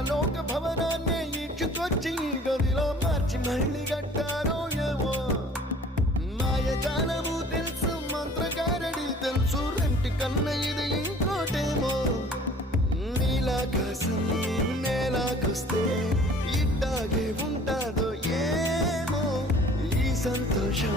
పరలోక భవనాన్ని ఈడ్చుకొచ్చి గదిలో మార్చి మళ్ళీ కట్టారో ఏమో. మాయజాలము తెలుసు, మంత్రకారడి తెలుసు, రెంటి కన్న ఇది ఇంకోటేమో. నీలాకాశం నేలాకొస్తే ఇట్టాగే ఉంటాదో ఏమో. ఈ సంతోషం